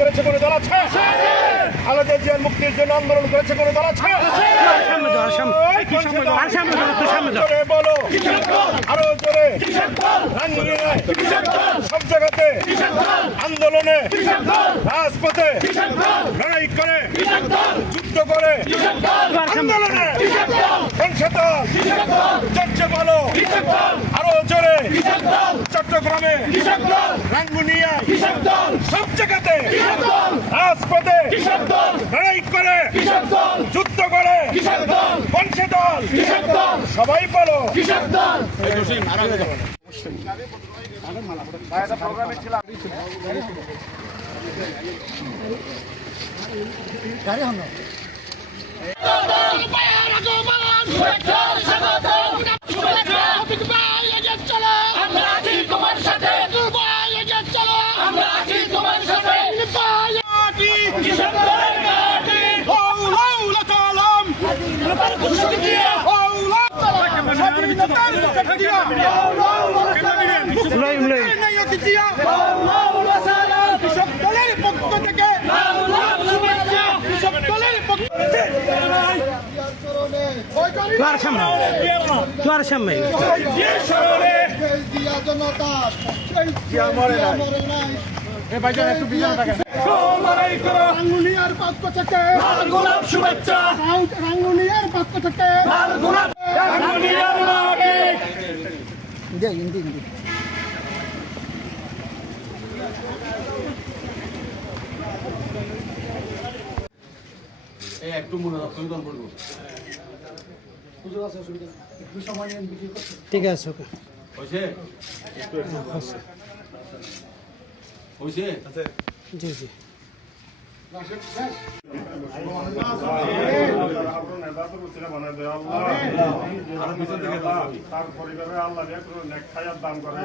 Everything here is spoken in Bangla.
করেছে কোনো দল আছে? খালেদা জিয়ার মুক্তির জন্য আন্দোলন করেছে কোনো দল আছে? জোরে বলো, আরো জোরে। সব জায়গাতে আন্দোলনে, রাজপথে লড়াই করে, যুদ্ধ করে, আন্দোলনে চর্চা বলো, আরো জোরে। চট্টগ্রামে, রাঙ্গুনিয়ায়, সব জায়গাতে রাজপথে লড়াই করে, যুদ্ধ করে, বংশে দল, সবাই বলো। রাঙ্গুনিয়ার পক্ষ থেকে শুভেচ্ছা, রাঙ্গুনিয়ার পক্ষ থেকে একটু মনে রাখতে বলবো। ঠিক আছে, ওকে হয়েছে হয়েছে জি জি। তার পরিবারে আল্লাহ খায়ার দান করে।